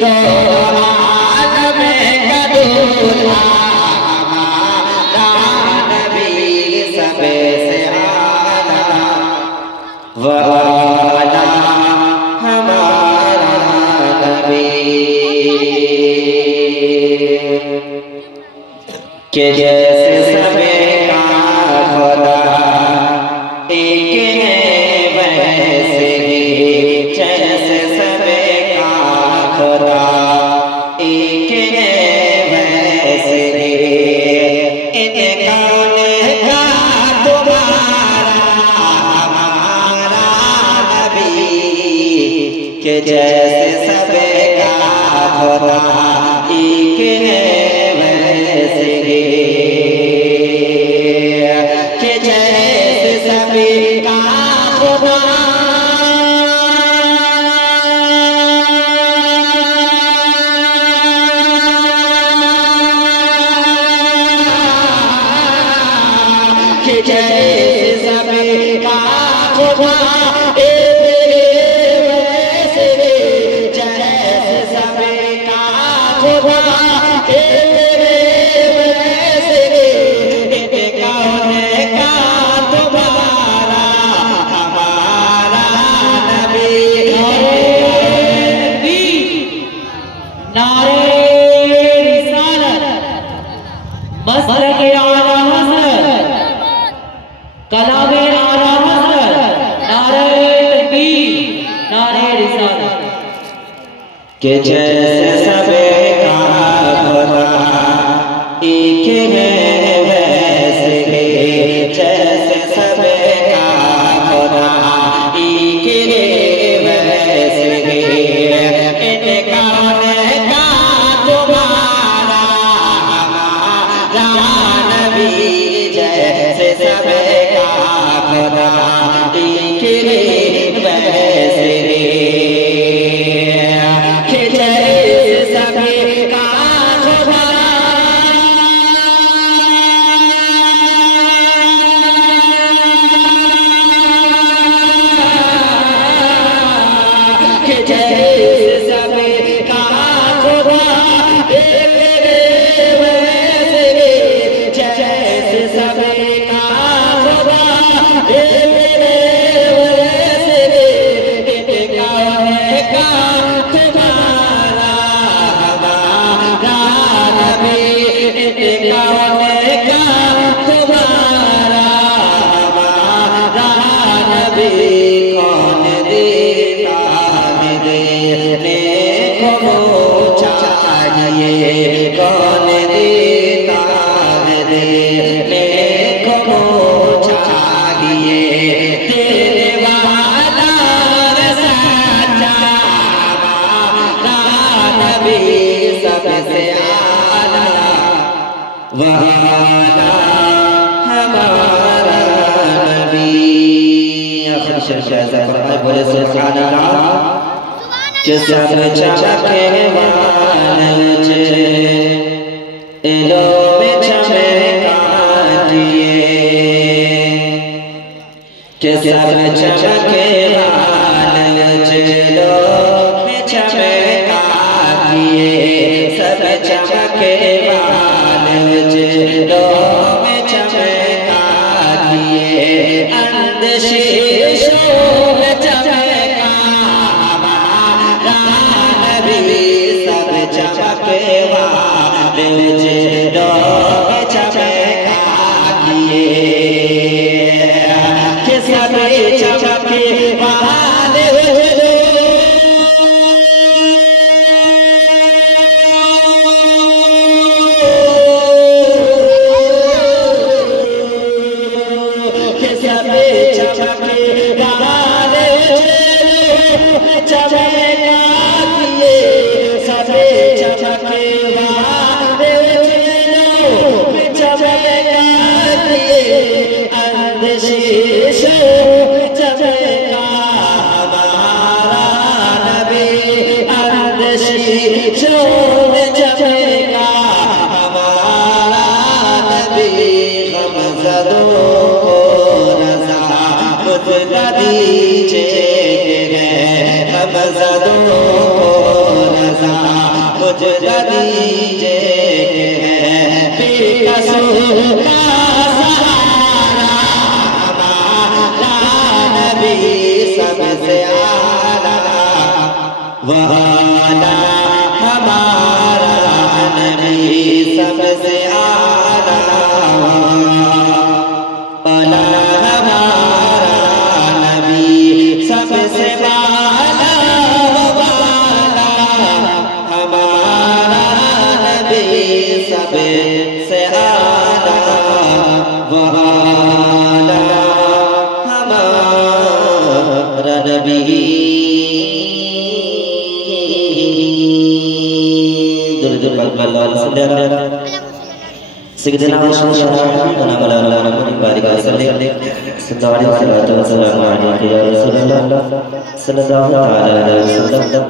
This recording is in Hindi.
तो आलम का दूल्हा हमारा नबी सबसे आला वाला हमारा नबी के जैसे सबे का खुदा एक है वैसे ही जैसे सबे का खुदा एक है वैसे ही इनका का तुम्हारा हमारा नबी के जैसे सबे का खुदा एक है वैसे ही के जैसे सभी का खुदा के जैसे सभी का खुदा वैसे जैसे सभी का खुदा कलामे आला हज़रत नारे तकबीर नारे रिसालत के जैसे सबे का खुदा एक है वैसे जैसे सबे का खुदा एक है वैसे इनका का तुम्हारा हमारा नबी जैसे सबे खुदा एक वैसे के जैसे सभी का खुदा के जैसे सभी का खुदा वैसे जैसे सभी का खुदा कौन देता है देने को चाहिए कौन देता है देने को चाहिए तेरे वाला सच्चा नबी सबसे आला वाला हमारा नबी बोले सुभान अल्लाह के सब चमके वाले एलो में चमका दिए के सब चमके वाले एलो में चमका दिए सब चमके वाले एलो में चमका दिए अंधशीशों में चमका हमारा नबी सब चमके वाले एलो में चमका दिए के सब चमके वाले चमके वाला हमारा नबी सबसे आला वाला हमारा नबी सबसे वाला वाला हमारा नबी सबसे आला वाला हमारा नबी Sekedar Rasulullah sallallahu alaihi wasallam